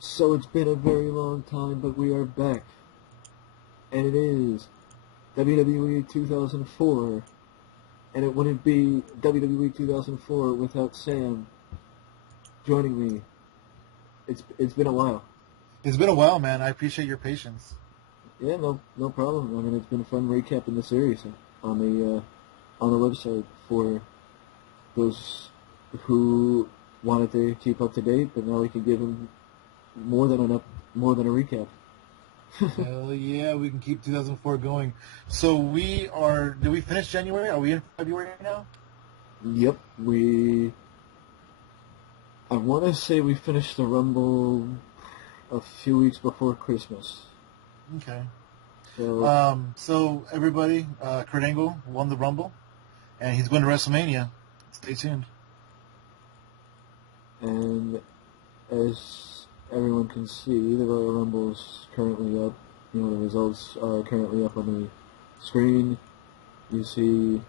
So it's been a very long time, but we are back. And it is WWE 2004. And it wouldn't be WWE 2004 without Sam joining me. It's been a while. It's been a while, man. I appreciate your patience. Yeah, no problem. I mean, it's been fun recapping the series on the website for those who wanted to keep up to date, but now we can give them more than a recap. Hell yeah, we can keep 2004 going. So did we finish January? Are we in February now? Yep, I want to say we finished the Rumble a few weeks before Christmas. Okay. So, everybody, Kurt Angle won the Rumble, and he's going to WrestleMania. Stay tuned. And as everyone can see, the Royal Rumble is currently up. You know, the results are currently up on the screen. You see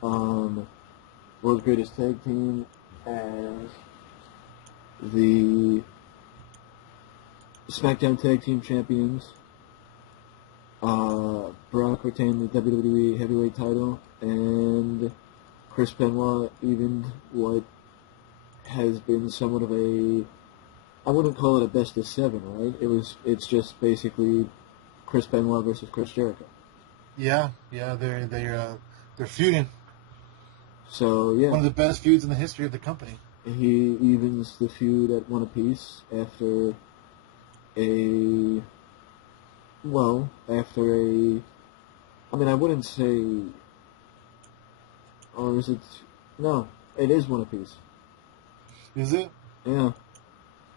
World's Greatest Tag Team and the Smackdown Tag Team Champions. Brock retained the WWE Heavyweight title, and Chris Benoit evened what has been somewhat of a, I wouldn't call it a best of seven, right? It's just basically Chris Benoit versus Chris Jericho. Yeah, they're feuding. So yeah, one of the best feuds in the history of the company. He evens the feud at one apiece after I mean, I wouldn't say, or is it? No, it is one apiece. Is it? Yeah,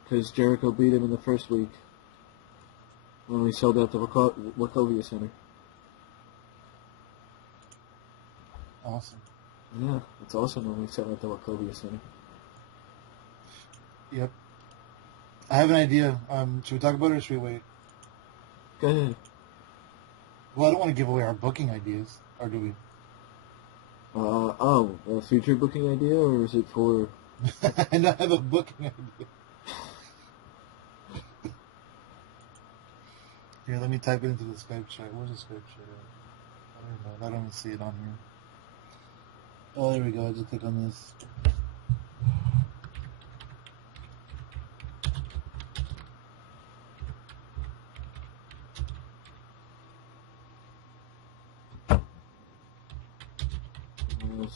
because Jericho beat him in the first week when we sold out the Wachovia Center. Awesome. Yeah, it's awesome when we sell out the Wachovia Center. Yep. I have an idea. Should we talk about it or should we wait? Go ahead. Well, I don't want to give away our booking ideas, or do we? A future booking idea, or is it for... And I have a booking idea. Here, let me type it into the Skype chat. Where's the Skype chat at? I don't see it on here. Oh, there we go. I just click on this.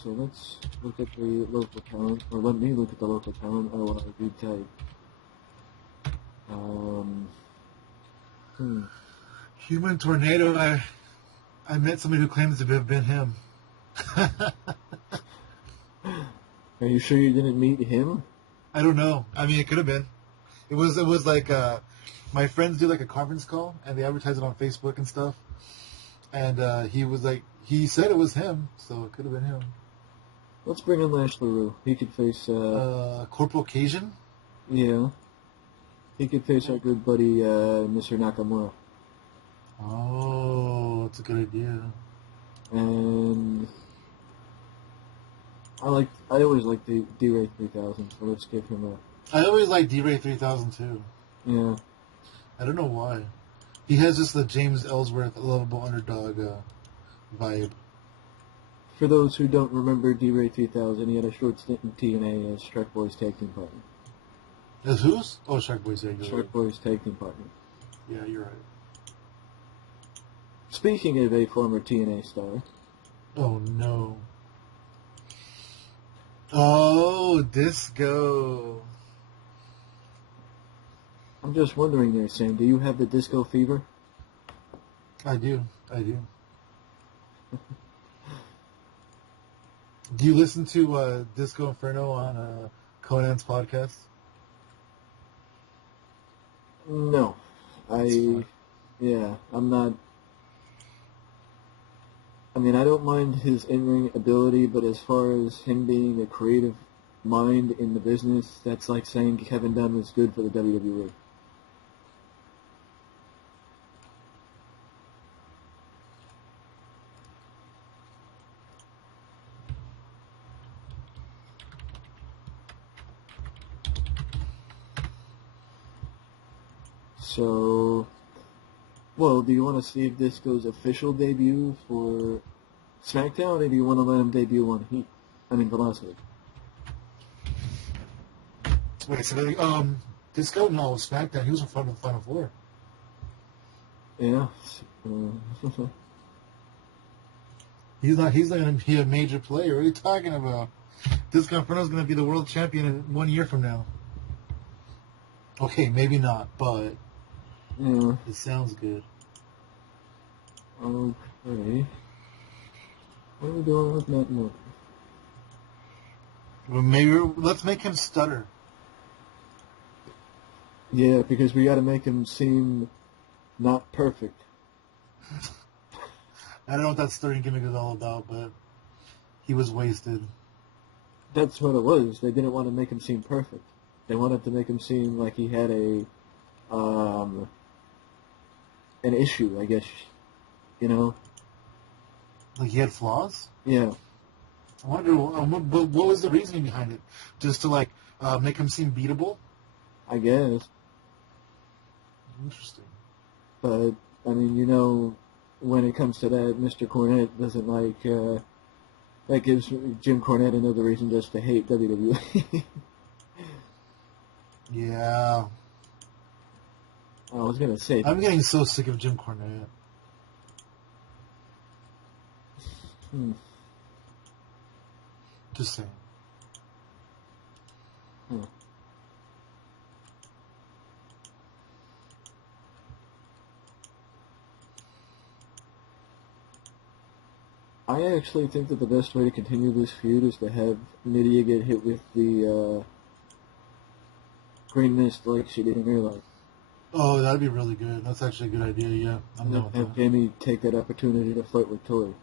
So let's look at the local talent, or let me look at the local talent. Oh, good type. Human Tornado. I met somebody who claims to have been him. Are you sure you didn't meet him? I don't know. I mean, it could have been. It was like my friends do like a conference call and they advertise it on Facebook and stuff. And he said it was him, so it could have been him. Let's bring in Lash LaRue. He could face Corporal Cajun. Yeah, he could face our good buddy Mr. Nakamura. Oh, that's a good idea. And I always like the D-Ray 3000, so let's give him a... I always like D-Ray 3000 too. Yeah. I don't know why. He has just the James Ellsworth lovable underdog vibe. For those who don't remember D-Ray 3000, he had a short stint in TNA as Shark Boy's tag team partner. As whose? Oh, Shark Boy's tag team. Shark Boy's tag team partner. Yeah, you're right. Speaking of a former TNA star. Oh, no. Oh, Disco. I'm just wondering there, Sam, do you have the disco fever? I do. Do you listen to Disco Inferno on Conan's podcast? No. I'm not... I mean, I don't mind his in-ring ability, but as far as him being a creative mind in the business, that's like saying Kevin Dunn is good for the WWE. So, well, do you want to see if this goes official debut for Smackdown, or do you want to let him debut on Heat? I mean, Velocity. Wait, so this guy, no, Smackdown, he was in front of the Final Four. Yeah. He's not going to be a major player. What are you talking about? This guy Inferno's going to be the world champion in 1 year from now. Okay, maybe not, but Yeah. it sounds good. Okay. What are we doing with Matt Moore? Well, maybe let's make him stutter. Yeah, because we got to make him seem not perfect. I don't know what that stuttering gimmick is all about, but he was wasted. That's what it was. They didn't want to make him seem perfect. They wanted to make him seem like he had an issue, I guess. You know? Like he had flaws? Yeah. I wonder what was the reasoning behind it? Just to make him seem beatable? I guess. Interesting. But, I mean, you know, when it comes to that, Mr. Cornette doesn't like, that gives Jim Cornette another reason just to hate WWE. Yeah. I was going to say... I'm getting so sick of Jim Cornette. Just saying. I actually think that the best way to continue this feud is to have Nydia get hit with the green mist like she did in real life. Oh, that'd be really good. That's actually a good idea, yeah. I'm down with Have that. Jamie take that opportunity to flirt with Tori.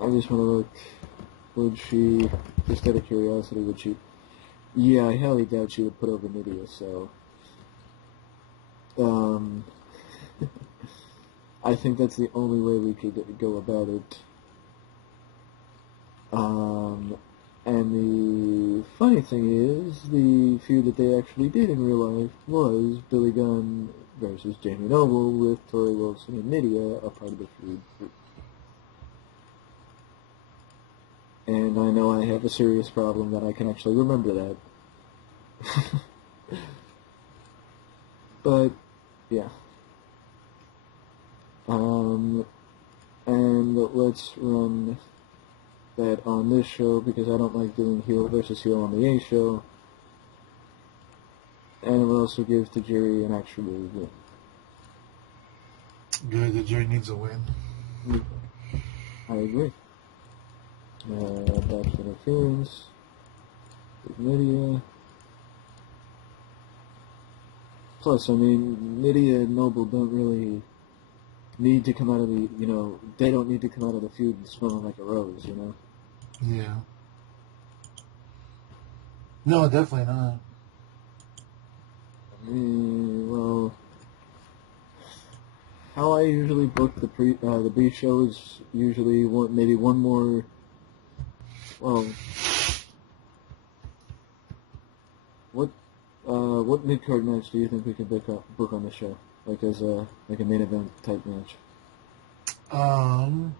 I just want to look. Would she, just out of curiosity, would she? Yeah, I highly doubt she would put over Nydia, so. I think that's the only way we could go about it. And the funny thing is, the feud that they actually did in real life was Billy Gunn versus Jamie Noble with Tori Wilson and Nydia, a part of the feud. And I know I have a serious problem that I can actually remember that. But, yeah. And let's run that on this show because I don't like doing heel versus heel on the A show. And it will also give to Jerry an actual win. Good, that Jerry needs a win. I agree. Botched interference with Nydia. Plus, I mean, Nydia and Noble don't really need to come out of the, they don't need to come out of the feud smelling like a rose, Yeah. No, definitely not. Well, how I usually book the B show is usually maybe one more. Well, what mid card match do you think we could book on the show, like as a main event type match? Well,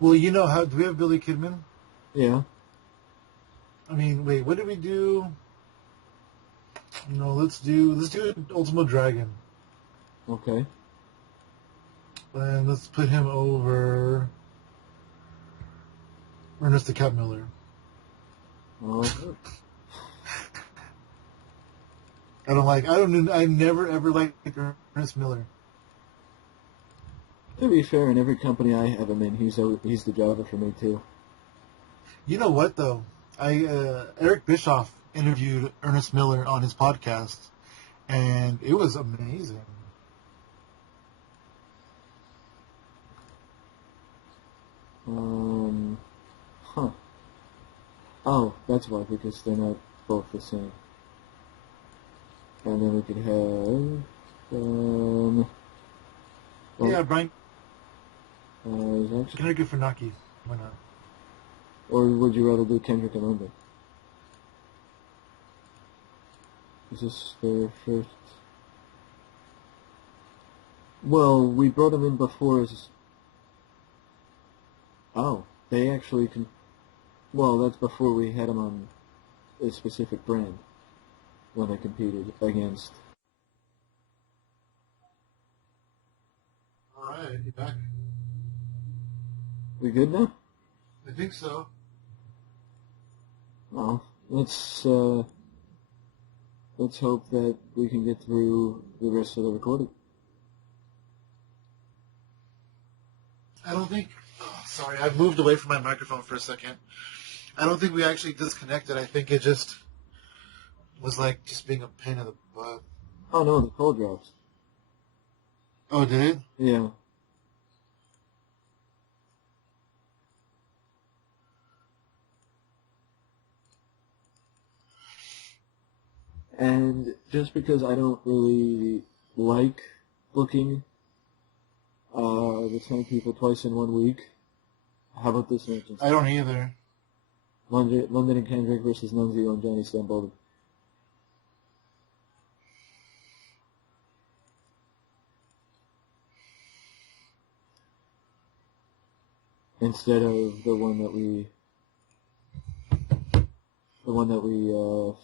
do we have Billy Kidman? Yeah. I mean, wait, what did we do? Let's do Ultimo Dragon. Okay. And let's put him over Ernest the Cat Miller. Oh. I never ever liked Ernest Miller. To be fair, in every company I have him in, he's the driver for me too. You know what though? Eric Bischoff interviewed Ernest Miller on his podcast, and it was amazing. Huh. Oh, that's why, because they're not both the same. And then we could have Well, Yeah, Brian is that Kendrick good for Naki. Why not? or would you rather do Kendrick and London? Is this their first? Well, we brought him in before as... Oh, they actually can... Well, that's before we had him on a specific brand when they competed against... Alright, you back? We good now? I think so. Well, let's hope that we can get through the rest of the recording. I don't think... Oh, sorry, I moved away from my microphone for a second. I don't think we actually disconnected. I think it just was like just being a pain in the butt. Oh no, the call drops. Oh, did it? Yeah. And just because I don't really like booking the same people twice in 1 week, how about this match? I don't either. London and Kendrick versus Nunzio and Johnny Stamboli. Instead of the one that we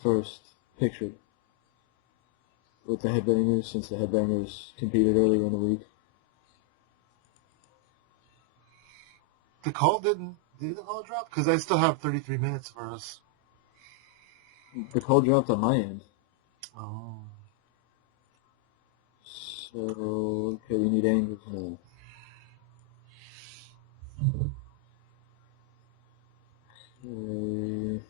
first pictured with the Headbangers, since the Headbangers competed earlier in the week. The call didn't... Did the call drop? Because I still have 33 minutes for us. The call dropped on my end. Oh. So, okay, we need angles now. Okay.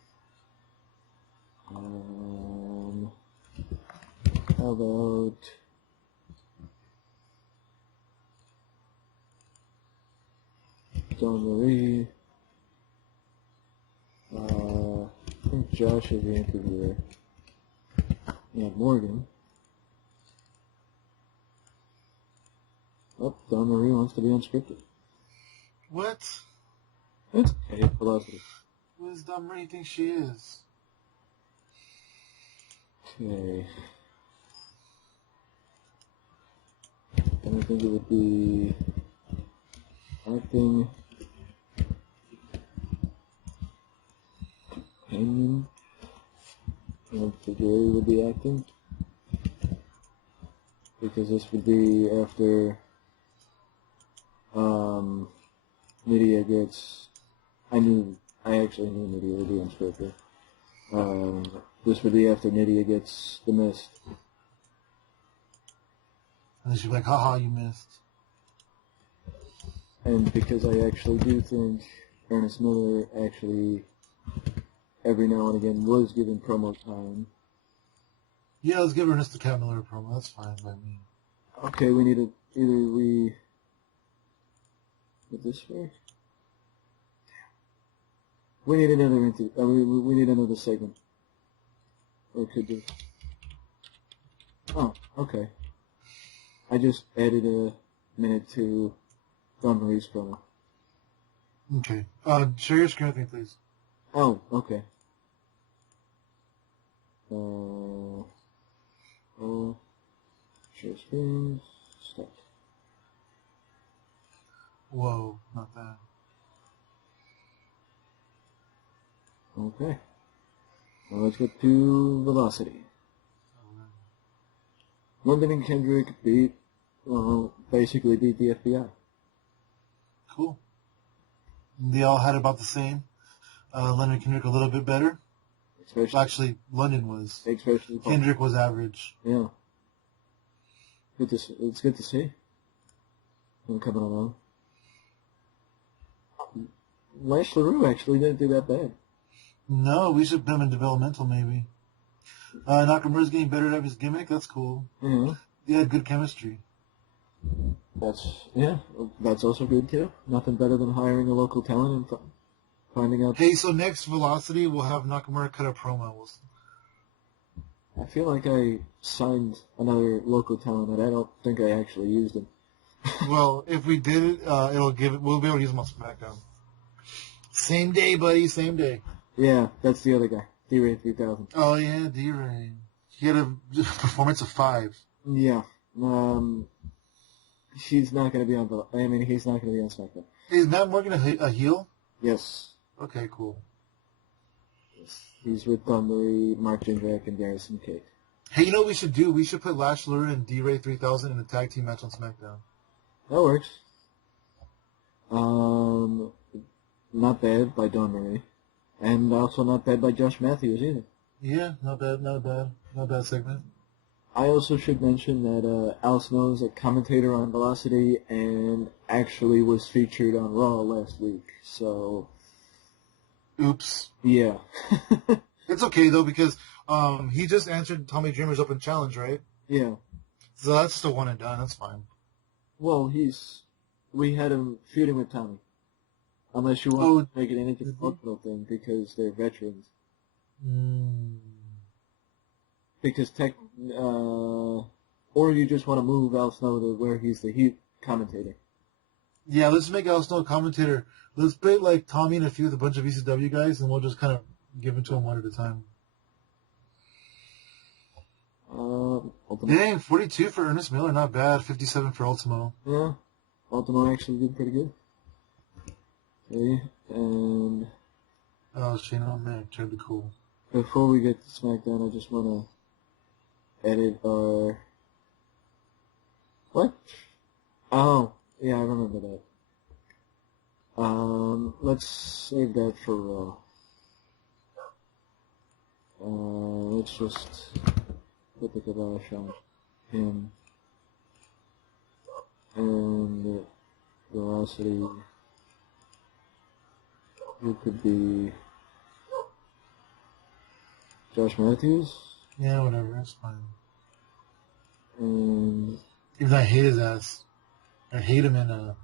How about... Don Marie. I think Josh is the interviewer. And Morgan. Oh, Don Marie wants to be unscripted. What? That's okay, velocity. Who does Don Marie think she is? Okay. And I think it would be acting, companion, and Figuri would be acting, because this would be after Nydia gets, I actually knew Nydia would be unscripted. This would be after Nydia gets the mist. And then she'd be like, haha, you missed. And because I actually do think Ernest Miller actually, every now and again, was given promo time. Yeah, let's give Ernest the Cat Miller a promo. That's fine by me. Okay, we need to, either we, with this way? We need another we need another segment. Or could just, oh, okay. I just added a minute to Don Marie's promo. Okay. Share your screen with me, please. Oh, okay. Share screen, stop. Whoa, not that. Okay. Now let's get to velocity. London and Kendrick basically beat the FBI. Cool. They all had about the same. London and Kendrick a little bit better. Actually, London was. Especially Kendrick was average. Yeah. It's good to see him coming along. Lash LaRue actually didn't do that bad. No, we should put him in developmental maybe. Nakamura's getting better at his gimmick. That's cool. Yeah. They had good chemistry. That's also good too. Nothing better than hiring a local talent and finding out. Hey, so next Velocity, we'll have Nakamura cut a promo. I feel like I signed another local talent, and I don't think I actually used him. Well, if we did it, we'll be able to use him on SmackDown. Same day, buddy, same day. Yeah, that's the other guy, D-Ray 3000. Oh, yeah, D-Ray. He had a performance of 5. Yeah, he's not going to be on he's not going to be on SmackDown. Is Matt Morgan a heel? Yes. Okay, cool. He's with Thundery, Mark Jindrak, and Garrison Cage. Hey, you know what we should do? We should put Lash Lure and D-Ray 3000 in a tag team match on SmackDown. That works. Not bad by Dawn Marie. And also not bad by Josh Matthews either. Yeah, not bad, not bad. Not bad segment. I also should mention that Al Snow is a commentator on Velocity and actually was featured on Raw last week. So, oops. Yeah. It's okay, though, because he just answered Tommy Dreamer's open challenge, right? Yeah. So that's just a one and done. That's fine. Well, we had him feuding with Tommy. Unless you want to make it an interpromotional thing because they're veterans. Because or you just want to move Al Snow to where he's the Heat commentator. Yeah, let's make Al Snow a commentator. Let's put like Tommy and a few with a bunch of ECW guys, and we'll just kind of give it to him one at a time. Dang, 42 for Ernest Miller, not bad. 57 for Ultimo. Yeah, Ultimo actually did pretty good. Okay, and Shane O'Mac, turned to cool. Before we get to SmackDown, I just want to edit our... What? Oh, yeah, I remember that. Let's save that for Raw. Let's just put the kibosh on him. And Velocity... Who could be... Josh Matthews? Yeah, whatever, that's fine. And... Even though I hate his ass. I hate him in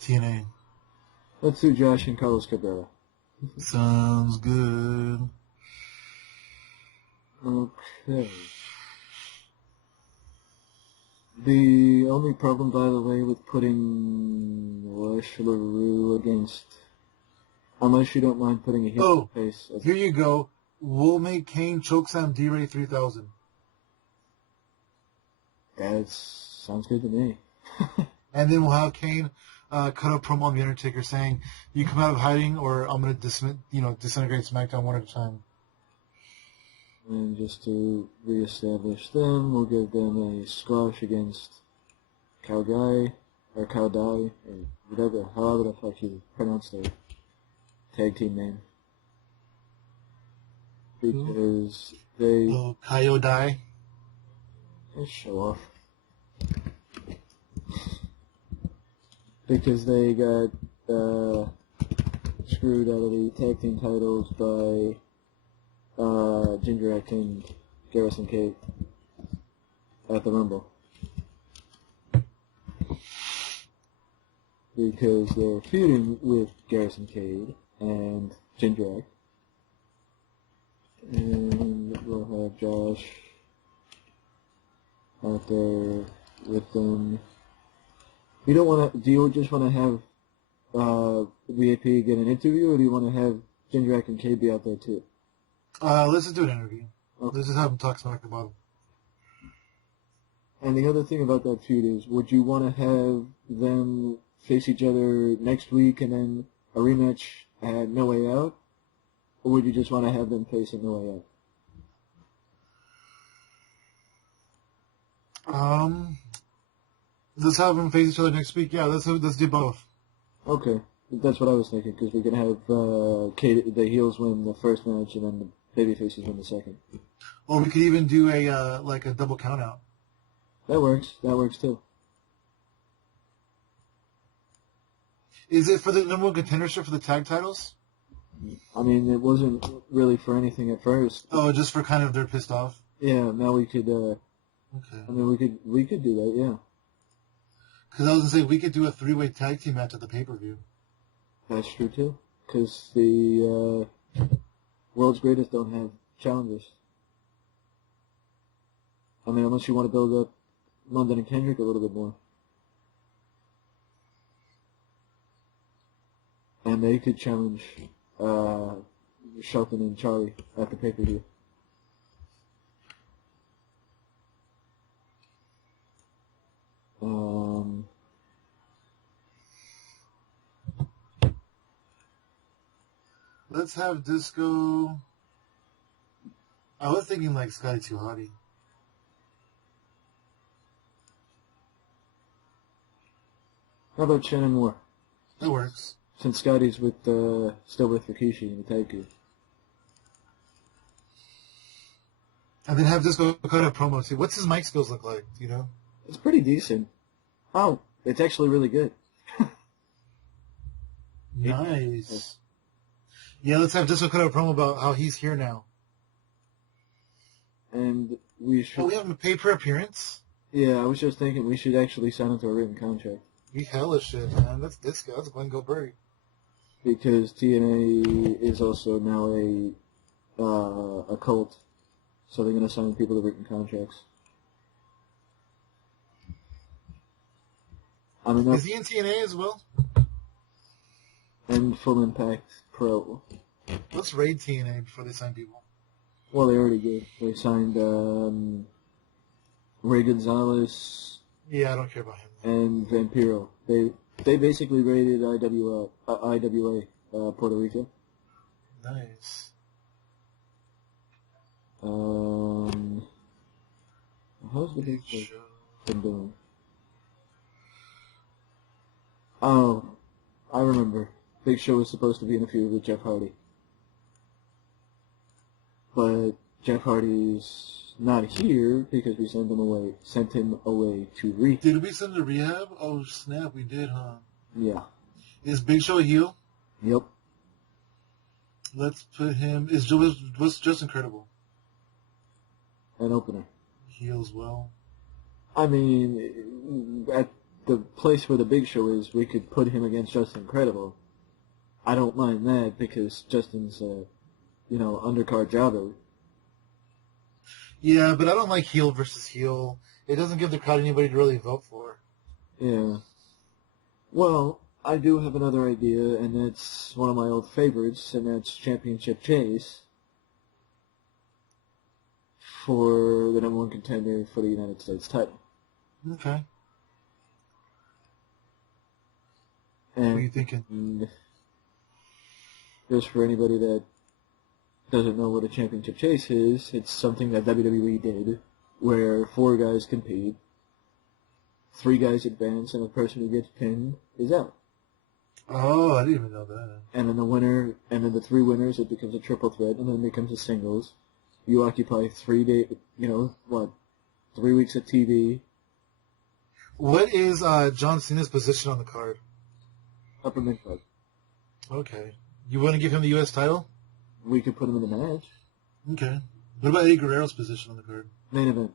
TNA. Let's do Josh and Carlos Cabrera. Sounds good. Okay. The only problem, by the way, with putting Lash LaRue against... Unless you don't mind putting a heel face. Here you go. We'll make Kane chokeslam D-Ray 3000. That sounds good to me. And then we'll have Kane cut a promo on The Undertaker saying, you come out of hiding or I'm going to disintegrate SmackDown one at a time. And just to reestablish them, we'll give them a squash against Cow Guy, or Cow Die, or whatever, however the fuck you pronounce their tag team name. Because they... Oh, Cow Die. They show off. Because they got screwed out of the tag team titles by Jindrak and Garrison Cage at the Rumble. Because they're feuding with Garrison Cage and Jindrak. And we'll have Josh out there with them. You don't want to. Do you just want to have VAP get an interview, or do you want to have Jindrak and K be out there too? Let's just do an interview. Okay. Let's just have him talk smack about him. And the other thing about that feud is, would you want to have them face each other next week and then a rematch at No Way Out, or would you just want to have them face at No Way Out? Let's have them face each other next week. Yeah, let's do both. Okay, that's what I was thinking, because we can have the heels win the first match and then the babyfaces win the second. Or we could even do a double count out. That works. That works too. Is it for the number one contendership for the tag titles? I mean, it wasn't really for anything at first. Oh, just for kind of they're pissed off. Yeah, now we could. Okay. I mean, we could do that. Yeah. Because I was gonna say we could do a 3-way tag team match at the pay-per-view. That's true too. Because the world's greatest don't have challengers. I mean, unless you want to build up London and Kendrick a little bit more. And they could challenge Shelton and Charlie at the pay-per-view. Let's have Disco. I was thinking like Scotty 2 Hottie. How about Shannon Moore? That works. Since Scotty's with still with Rikishi in the tag team. And then have Disco cut a promo too. What's his mic skills look like? Do you know? It's pretty decent. Oh, it's actually really good. Nice. Yeah, let's have Disco cut a promo about how he's here now. And we should... Oh, we have him pay per appearance? Yeah, I was just thinking we should actually sign him to a written contract. We hella shit, man. That's Disco. That's Glenn Goldberg. Because TNA is also now a cult. So they're going to sign people to written contracts. I mean, is he in TNA as well? And Full Impact Pro. Let's raid TNA before they sign people. Well, they already did. They signed Ray Gonzalez. Yeah, I don't care about him. And Vampiro. They basically raided IWA Puerto Rico. Nice. How's the Big Show been doing? Oh, I remember. Big Show was supposed to be in a feud with Jeff Hardy. But Jeff Hardy's not here because we sent him away to rehab. Did we send him to rehab? Oh snap, we did, huh? Yeah. Is Big Show a heel? Yep. Let's put him. What's just incredible? An opener. Heel as well. I mean, at the place where the Big Show is, we could put him against Justin Credible. I don't mind that because Justin's undercard jobber. Yeah, but I don't like heel versus heel. It doesn't give the crowd anybody to really vote for. Yeah. Well, I do have another idea, and that's one of my old favorites, and that's Championship Chase for the #1 contender for the United States title. Okay. And what are you thinking? Just for anybody that doesn't know what a championship chase is, it's something that WWE did, where 4 guys compete, 3 guys advance, and the person who gets pinned is out. Oh, I didn't even know that. And then the winner, and then the 3 winners, it becomes a triple threat, and then it becomes a singles. You occupy 3 days, 3 weeks of TV. What is John Cena's position on the card? Upper mid-card. Okay. You want to give him the U.S. title? We could put him in the match. Okay. What about Eddie Guerrero's position on the card? Main event.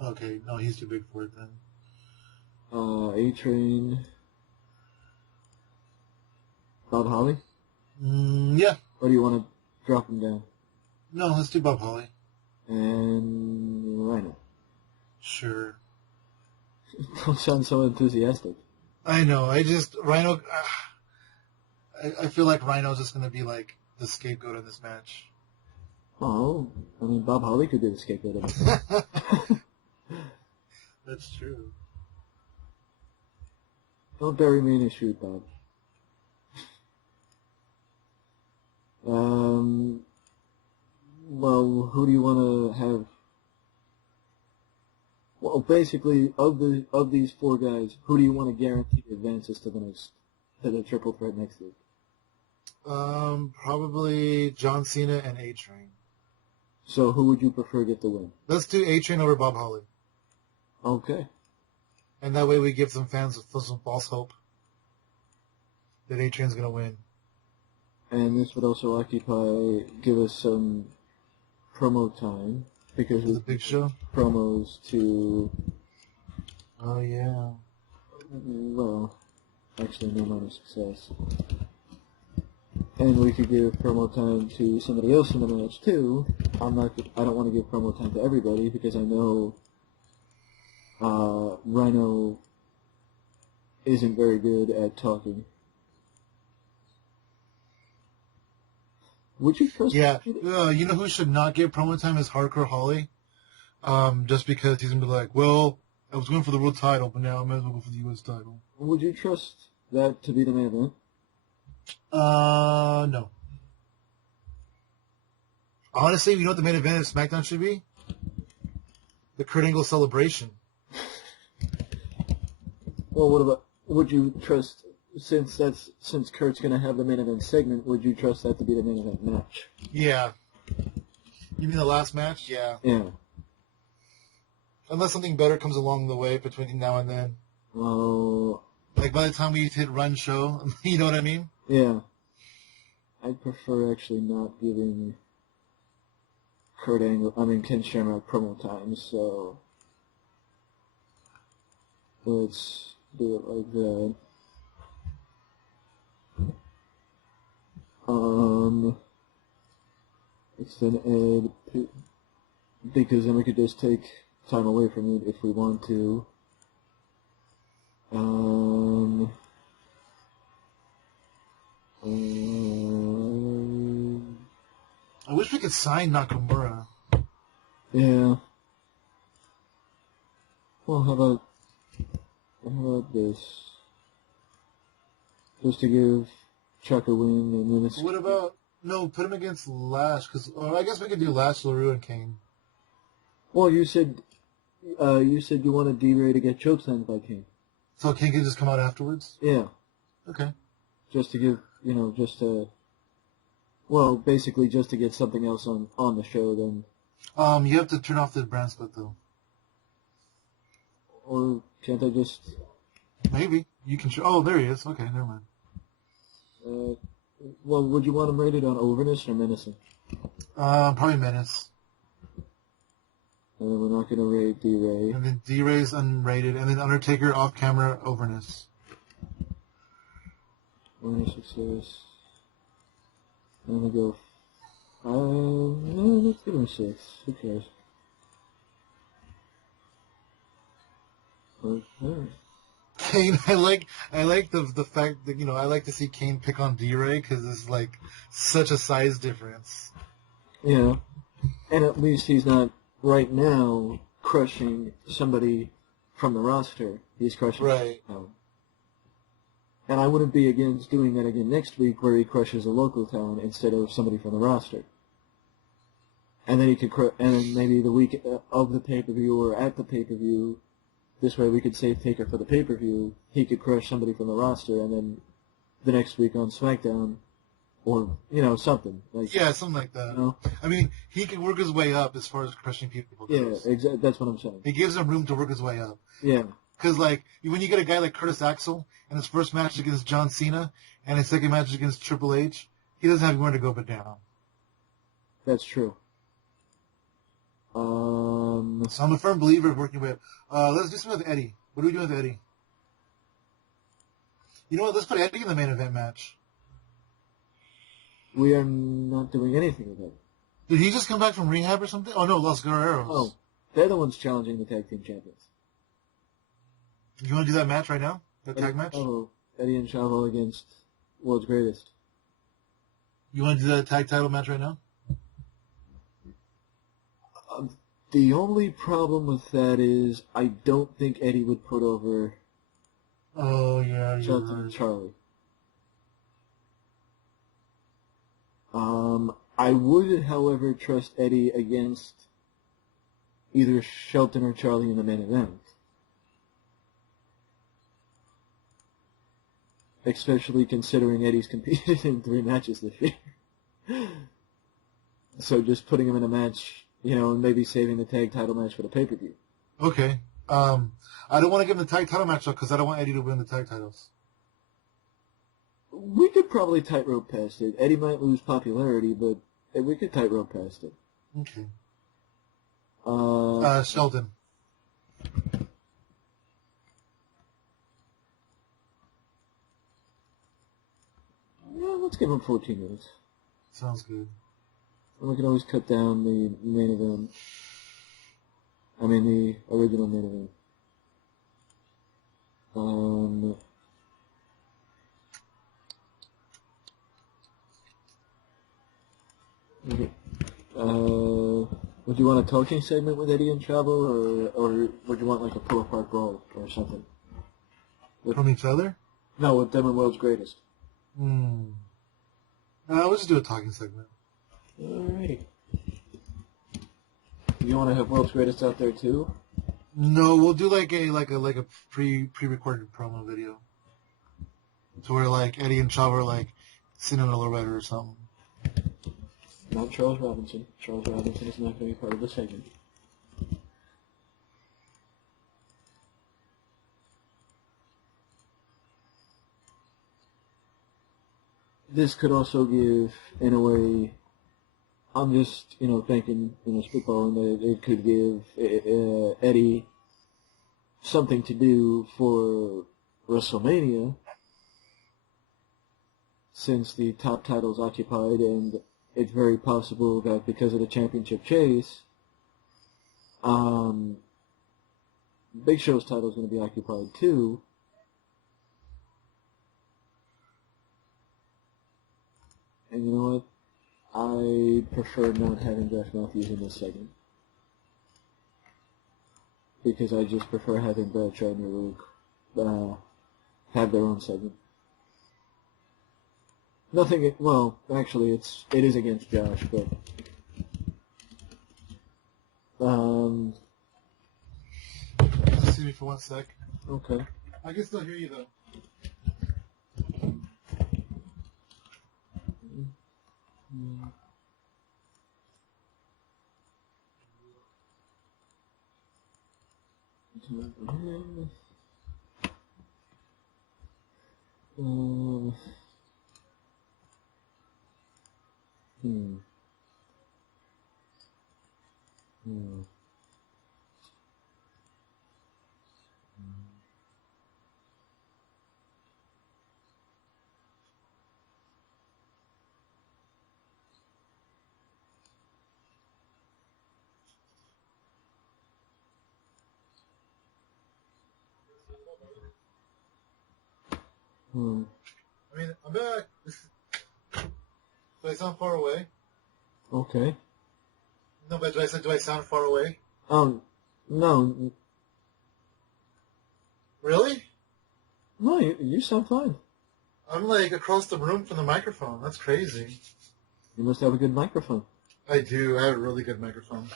Okay. No, he's too big for it then. A-Train. Bob Holly? Yeah. Or do you want to drop him down? No, let's do Bob Holly. And Rhino. Sure. Don't sound so enthusiastic. I know. Rhino. I feel like Rhino's just going to be like the scapegoat in this match. Oh, I mean, Bob Holly could be the scapegoat of this. That's true. Don't bury me in a shoot, Bob. Well, who do you want to have? Well, basically, of these 4 guys, who do you want to guarantee advances to the triple threat next week? Probably John Cena and A-Train. So who would you prefer get the win? Let's do A-Train over Bob Holly. Okay. And that way we give some fans some false hope that A-Train's going to win. And this would also give us some promo time, because the Big Show? Promos to... Oh, yeah. Well, actually, no amount of success. And we could give promo time to somebody else in the match too. I don't want to give promo time to everybody because I know Rhino isn't very good at talking. Would you trust? Yeah, you know who should not get promo time is Hardcore Holly. Just because he's gonna be like, well, I was going for the world title, but now I might as well go for the U.S. title. Would you trust that to be the main event? No. Honestly, you know what the main event of SmackDown should be? The Kurt Angle celebration. Well, what about? Would you trust? Since Kurt's gonna have the main event segment, would you trust that to be the main event match? Yeah. You mean the last match? Yeah. Yeah. Unless something better comes along the way between now and then. Well, Like by the time we hit run show, you know what I mean? yeah. I'd prefer actually not giving Ken Shamrock promo time, so let's do it like that. Extend Ed, because then we could just take time away from it if we want to. I wish we could sign Nakamura. Yeah. Well, how about this? Just to give Chuck a win, and then it's... What about... No, put him against Lash, because... I guess we could do Lash, LaRue, and Kane. Well, you said you wanted D-Ray to get chokeslammed by Kane. So Kane can just come out afterwards? Yeah. Okay. Just to give, just to... Well, basically just to get something else on the show, then... You have to turn off the brand split, though. Or can't I just... Maybe. You can... Oh, there he is. Okay, never mind. Well, would you want him rated on overness or menacing? Probably Menace. And then we're not going to rate D-Ray. And then D-Ray's unrated. And then Undertaker off-camera overness. Minor success. I'm going to go... no, let's give him 6. Who cares? Okay. Kane, I like the fact that, I like to see Kane pick on D-Ray because it's like such a size difference. Yeah. And at least he's not, right now, crushing somebody from the roster. He's crushing... Right. And I wouldn't be against doing that again next week where he crushes a local talent instead of somebody from the roster. And then he could and then maybe the week of the pay-per-view or at the pay-per-view, this way we could save Taker for the pay-per-view, he could crush somebody from the roster, and then the next week on SmackDown, or, something. Yeah, something like that. I mean, he can work his way up as far as crushing people goes. Yeah, exactly. That's what I'm saying. It gives him room to work his way up. Yeah. Because, when you get a guy like Curtis Axel, and his first match against John Cena, and his second match against Triple H, he doesn't have anywhere to go but down. That's true. So I'm a firm believer of working with... let's do something with Eddie. What are we doing with Eddie? You know what? Let's put Eddie in the main event match. We are not doing anything with it. Did he just come back from rehab or something? Oh, no, Los Guerreros. Oh, they're the ones challenging the tag team champions. You want to do that match right now? That tag match? Oh, Eddie and Chavo against World's Greatest. You want to do that tag title match right now? The only problem with that is I don't think Eddie would put over Shelton and Charlie. I would, however, trust Eddie against either Shelton or Charlie in the main event. Especially considering Eddie's competed in 3 matches this year. So just putting him in a match, and maybe saving the tag title match for the pay-per-view. Okay. I don't want to give him the tag title match, though, because I don't want Eddie to win the tag titles. We could probably tightrope past it. Eddie might lose popularity, but we could tightrope past it. Okay. Sheldon. Yeah, let's give him 14 minutes. Sounds good. And we can always cut down the main event. I mean, the original main event. Would you want a talking segment with Eddie and Chavo, or would you want like a pull-apart brawl or something? From each other? No, with them and World's Greatest. No, we'll just do a talking segment. Alright. You want to have World's Greatest out there too? No, we'll do like a pre-recorded promo video. To where like Eddie and Chavo are like sitting on a lowrider or something. Not Charles Robinson. Charles Robinson is not going to be part of the segment. This could also give, in a way, I'm just, thinking, spitballing that it could give Eddie something to do for WrestleMania, since the top title's occupied, and it's very possible that because of the championship chase, Big Show's title is going to be occupied too. And you know what? I prefer not having Josh Matthews in this segment. Because I just prefer having Bradshaw and Luke have their own segment. Nothing, well, actually, it is against Josh, but, Excuse me for 1 sec. okay. I can still hear you though. I mean, I'm back. Do I sound far away? Okay. No, but do I sound far away? No. Really? No, you sound fine. I'm like across the room from the microphone. That's crazy. You must have a good microphone. I do. I have a really good microphone.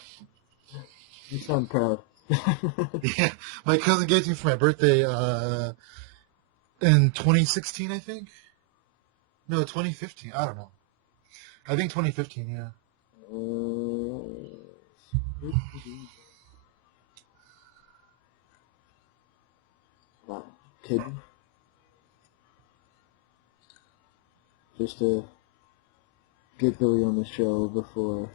You sound proud. Yeah, my cousin gave it to me for my birthday in 2016, I think. No, 2015. I don't know. I think 2015. Yeah. Kidding. Just to get Billy on the show before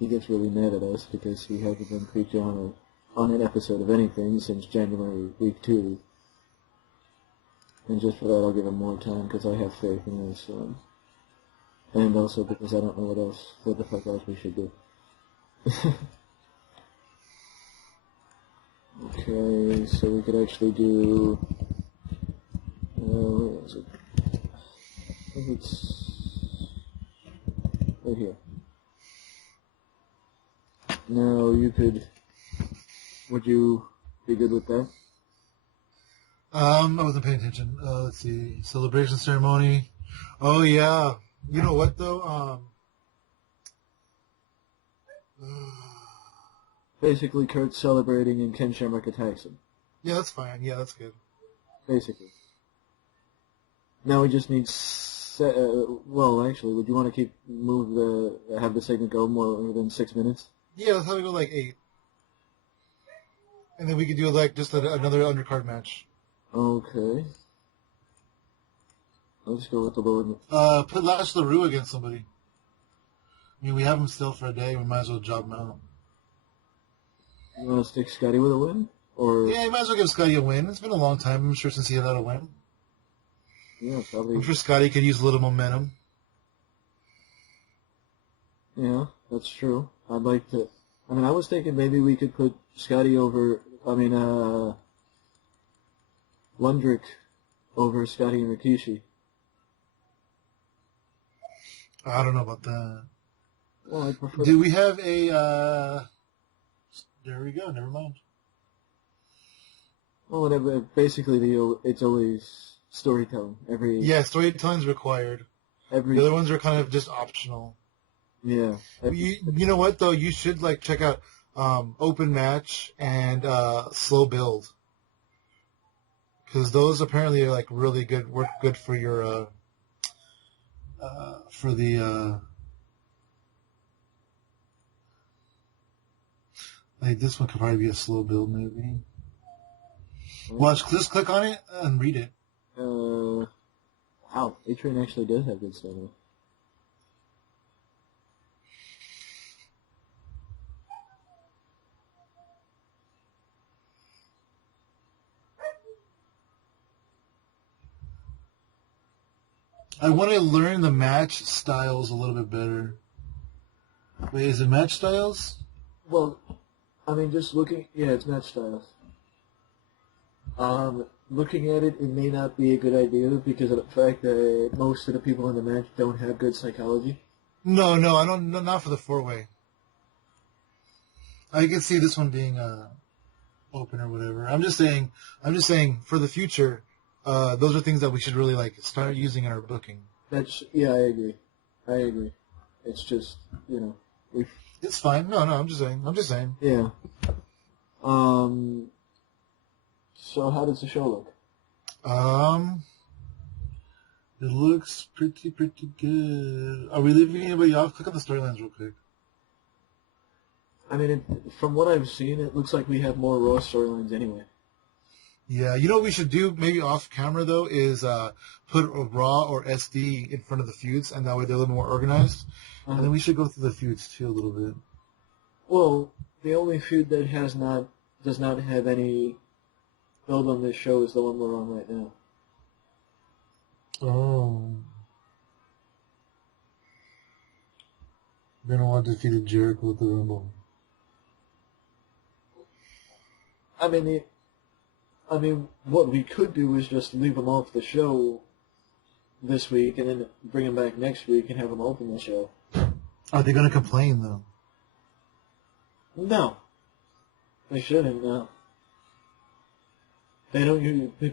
he gets really mad at us because he hasn't been featured on an episode of anything since January week 2. And just for that, I'll give him more time because I have faith in this. And also because I don't know what the fuck else we should do. Okay, so we could actually do... where is it? I think it's... right here. Now, would you be good with that? I wasn't paying attention. Let's see. Celebration ceremony. Oh, yeah. You know what, though? Basically, Kurt's celebrating and Ken Shamrock attacks him. Yeah, that's fine. Yeah, that's good. Basically. Now we just need... well, actually, would you want to have the segment go more than 6 minutes? Yeah, let's have it go like 8. And then we could do like just another undercard match. Okay. Let's go with the Lord. Put Lash LaRue against somebody. I mean, we have him still for a day. We might as well job him out. You want to stick Scotty with a win? Or Yeah, you might as well give Scotty a win. It's been a long time, I'm sure, since he had a win. Yeah, probably. I'm sure Scotty could use a little momentum. Yeah, that's true. I'd like to... I mean, I was thinking maybe we could put Scotty over... Lundrick over Scotty and Rikishi. I don't know about that. Well, I prefer. Do we have a? There we go. Never mind. Well, whatever. Basically, it's always storytelling. Yeah, storytelling's required. The other ones are kind of just optional. Yeah. You know what though? You should like check out open match and slow build, because those apparently are like really good. Work good for your for the like this one could probably be a slow build maybe. Watch, just click on it and read it. Wow, A-Train actually does have good stuff. I want to learn the match styles a little bit better. Wait, is it match styles? Well, I mean, just looking, yeah, it's match styles. Looking at it, it may not be a good idea because of the fact that most of the people in the match don't have good psychology. No, I don't. Not for the 4-way. I can see this one being open or whatever. I'm just saying for the future, those are things that we should really like start using in our booking. Yeah, I agree. It's just, It's fine. No, I'm just saying. Yeah. So how does the show look? It looks pretty good. Are we leaving anybody off? Click on the storylines real quick. I mean, from what I've seen, it looks like we have more Raw storylines anyway. Yeah, you know what we should do, maybe off camera though, is put a Raw or SD in front of the feuds, and that way they're a little more organized. And then we should go through the feuds too a little bit. Well, the only feud that does not have any build on this show is the one we're on right now. Oh. Benoit defeated Jericho at the Rumble. I mean, what we could do is just leave them off the show this week and then bring them back next week and have them open the show. Are they going to complain, though? No. They shouldn't, no.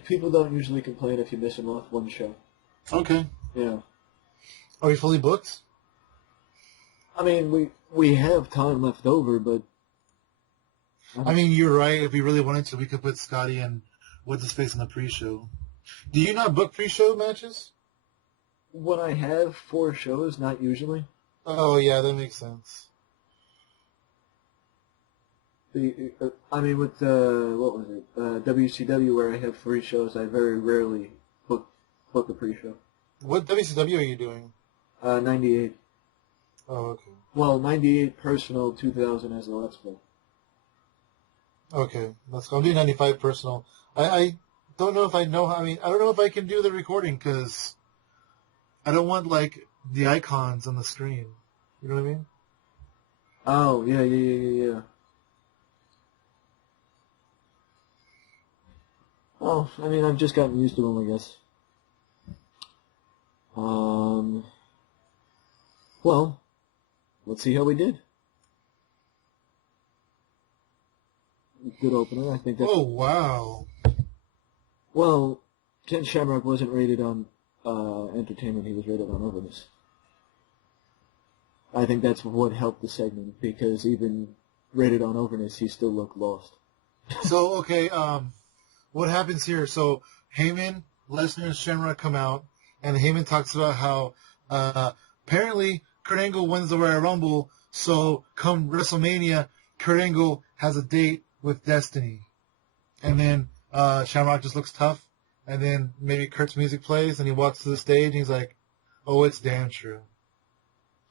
People don't usually complain if you miss them off one show. Okay. Yeah. Are we fully booked? I mean, we have time left over, but... I mean, you're right. If we really wanted to, we could put Scotty and What's-His-Face on the pre-show. Do you not book pre-show matches? When I have 4 shows, not usually. Oh, yeah, that makes sense. I mean, with what was it? WCW, where I have 3 shows, I very rarely book a pre-show. What WCW are you doing? 98. Oh, okay. Well, 98 personal, 2000 as a Let's Play. Okay, let's go. I'm doing 95 personal. I don't know if I know how. I mean, I don't know if I can do the recording because I don't want like the icons on the screen. You know what I mean? Oh, yeah. Well, I mean, I've just gotten used to them, I guess. Well, let's see how we did. Good opener, I think. Oh, wow. Well, Ken Shamrock wasn't rated on entertainment, he was rated on overness. I think that's what helped the segment, because even rated on overness, he still looked lost. So, okay, what happens here? So, Heyman, Lesnar, and Shamrock come out, and Heyman talks about how apparently Kurt Angle wins the Royal Rumble, so come WrestleMania, Kurt Angle has a date with Destiny. And then Shamrock just looks tough, and then maybe Kurt's music plays, and he walks to the stage, and he's like, oh, it's damn true.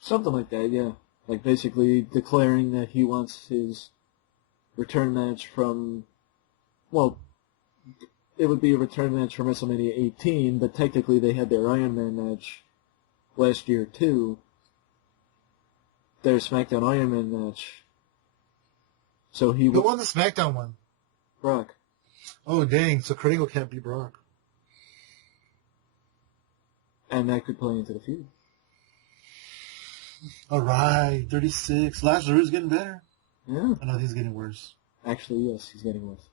Something like that, yeah. Like basically declaring that he wants his return match from, well, it would be a return match from WrestleMania 18, but technically they had their Iron Man match last year too. Their SmackDown Iron Man match. So he Who won the SmackDown one? Brock. Oh, dang. So Kurt Angle can't beat Brock. And that could play into the feud. All right, 36. Lashley is getting better. Yeah. I know he's getting worse. Actually, yes, he's getting worse.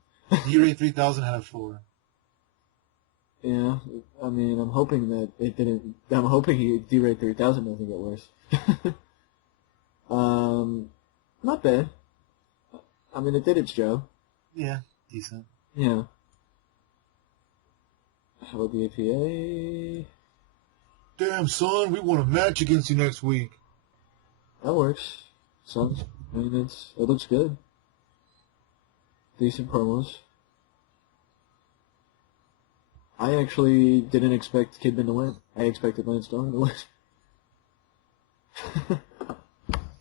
D-Ray 3000 had a 4. Yeah, I mean, I'm hoping that it didn't. I'm hoping D-Ray 3000 doesn't get worse. Not bad. I mean, it did its job. Yeah, decent. Yeah. How about the APA? Damn, son, we want a match against you next week. That works. Sounds. I mean, it looks good. Decent promos. I actually didn't expect Kidman to win. I expected Lance Storm to win.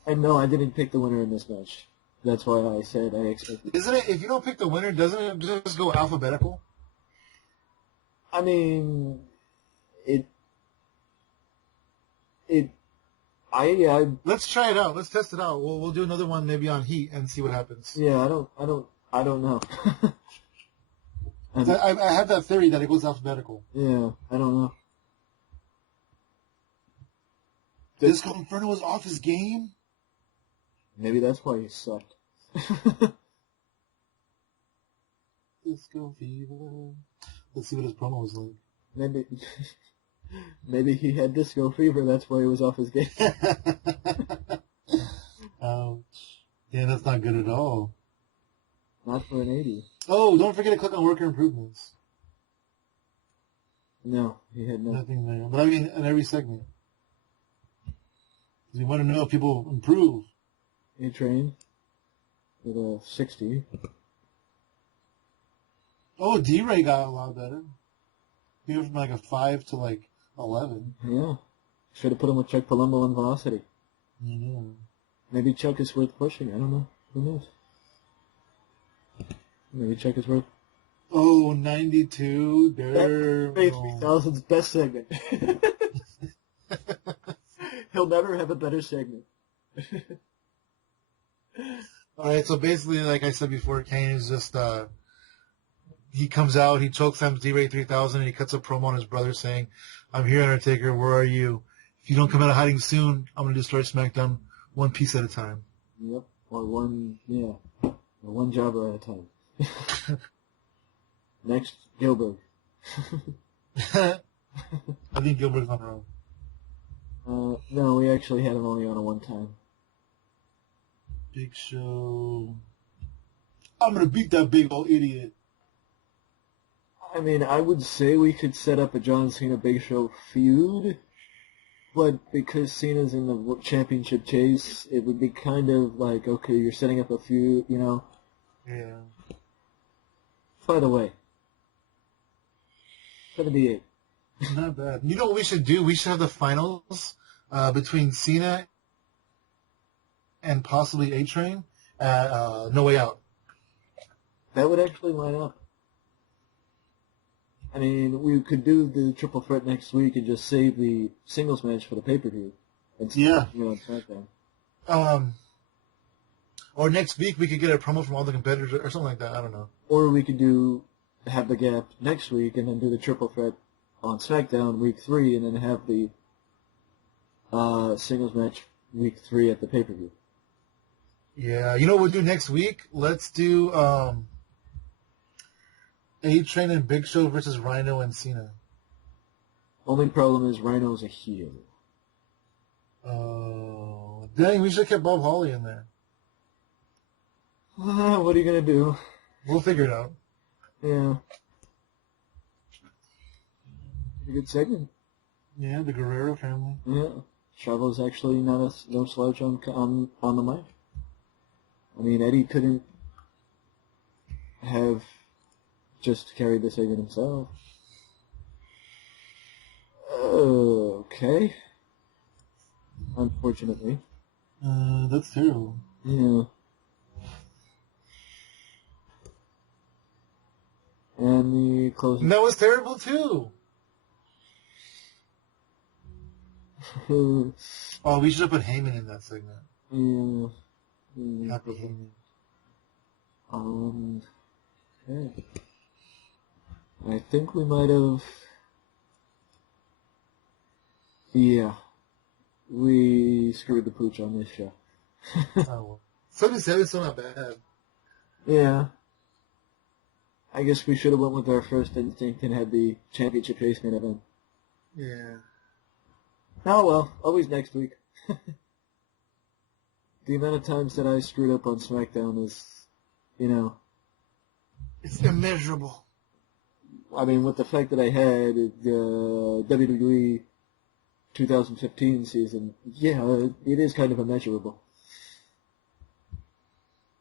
And no, I didn't pick the winner in this match. That's why I said I expected. Isn't it, if you don't pick the winner, doesn't it just go alphabetical? I mean, Let's try it out. Let's test it out. We'll do another one maybe on Heat and see what happens. Yeah, I don't know. I have that theory that it goes alphabetical. Yeah, I don't know. Disco Inferno was off his game? Maybe that's why he sucked. Disco Fever. Let's see what his promo was like. Maybe he had disco fever, that's why he was off his game. Ouch. Yeah, that's not good at all. Not for an 80. Oh, don't forget to click on worker improvements. No, he had no. Nothing there. But I mean, in every segment. We want to know if people improve. A-Train with a 60. Oh, D-Ray got a lot better. He went from like a 5 to like 11. Yeah. Should have put him with Chuck Palumbo and Velocity. Yeah. Maybe Chuck is worth pushing. I don't know. Who knows? Maybe Chuck is worth... Oh, 92. There. 3000's best segment. He'll never have a better segment. Alright, so basically, like I said before, Kane is just, he comes out, he chokeslams D-Ray 3000, and he cuts a promo on his brother saying, "I'm here, Undertaker, where are you? If you don't come out of hiding soon, I'm going to destroy SmackDown one piece at a time." Yep. Or one jobber at a time. Next, Gilbert. I think Gilbert's on her own. No, we actually had him only on a one time. Big Show. I'm going to beat that big old idiot. I mean, I would say we could set up a John Cena Big Show feud, but because Cena's in the championship chase, it would be kind of like, okay, you're setting up a feud, you know? Yeah. By the way, 78. Not bad. You know what we should do? We should have the finals between Cena and possibly A-Train at No Way Out. That would actually line up. I mean, we could do the triple threat next week and just save the singles match for the pay-per-view. Yeah. On SmackDown. Or next week we could get a promo from all the competitors or something like that. I don't know. Or we could have the gap next week and then do the triple threat on SmackDown week 3 and then have the singles match week 3 at the pay-per-view. Yeah. You know what we'll do next week? Let's do A-Train and Big Show versus Rhino and Cena. Only problem is Rhino's a heel. Oh, dang, we should have kept Bob Holly in there. What are you going to do? We'll figure it out. Yeah. A good segment. Yeah, the Guerrero family. Yeah. Chavo's actually no slouch on the mic. I mean, Eddie couldn't have just carried the segment himself. Okay. Unfortunately. That's terrible. Yeah. And the closing... That was terrible, too. Oh, we should have put Heyman in that segment. Yeah. Happy Heyman. Okay. I think we might have... Yeah. we screwed the pooch on this show. Oh, well. 77 is still not bad. Yeah. I guess we should have went with our first instinct and had the championship chase main event. Yeah. Oh well, always next week. The amount of times that I screwed up on Smackdown is, It's immeasurable. I mean, with the fact that I had the WWE 2015 season, yeah, it is kind of immeasurable.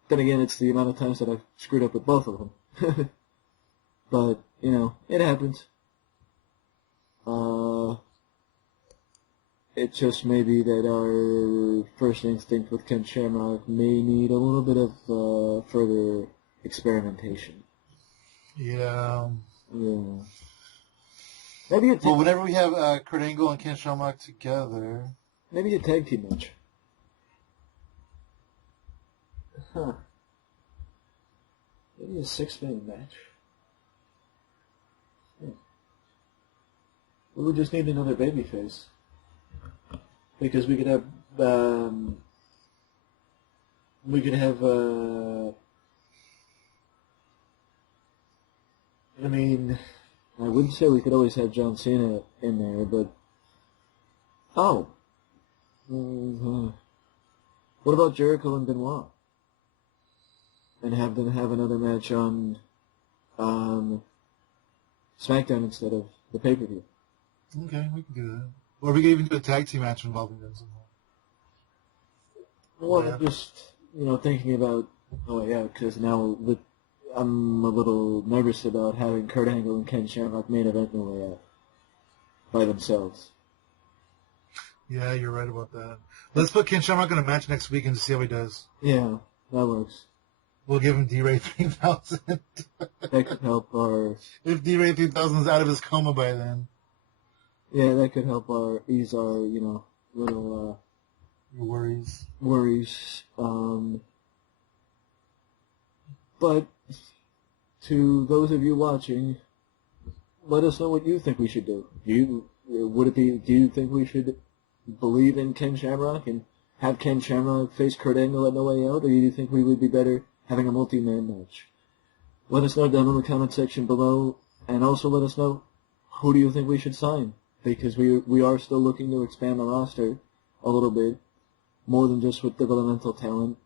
Then again, it's the amount of times that I've screwed up with both of them. But, it happens. It just may be that our first instinct with Ken Shamrock may need a little bit of further experimentation. Yeah. Yeah. Maybe Well, whenever we have Kurt Angle and Ken Shamrock together... Maybe a tag team match. Huh. Maybe a 6-man match. We would just need another babyface. Because we could have, I mean, I wouldn't say we could always have John Cena in there, but, what about Jericho and Benoit? And have them have another match on, SmackDown instead of the pay-per-view. Okay, we can do that. Or we could even do a tag team match involving them somehow. Well, I'm just, thinking about, because now I'm a little nervous about having Kurt Angle and Ken Shamrock main event No Way Out by themselves. Yeah, you're right about that. Let's put Ken Shamrock in a match next week and just see how he does. Yeah, that works. We'll give him D-Ray 3000. That could help our... If D-Ray 3000 is out of his coma by then. Yeah, that could help ease our, little, worries. But to those of you watching, let us know what you think we should do. Do you think we should believe in Ken Shamrock and have Ken Shamrock face Kurt Angle at No Way Out, or do you think we would be better having a multi-man match? Let us know down in the comment section below, and also let us know who do you think we should sign. Because we are still looking to expand the roster a little bit, more than just with developmental talent.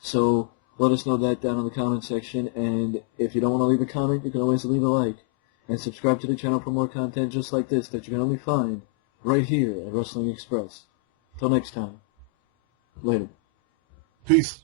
So let us know that down in the comment section, and if you don't want to leave a comment, you can always leave a like, and subscribe to the channel for more content just like this that you can only find right here at Wrestling Express. Till next time, later. Peace.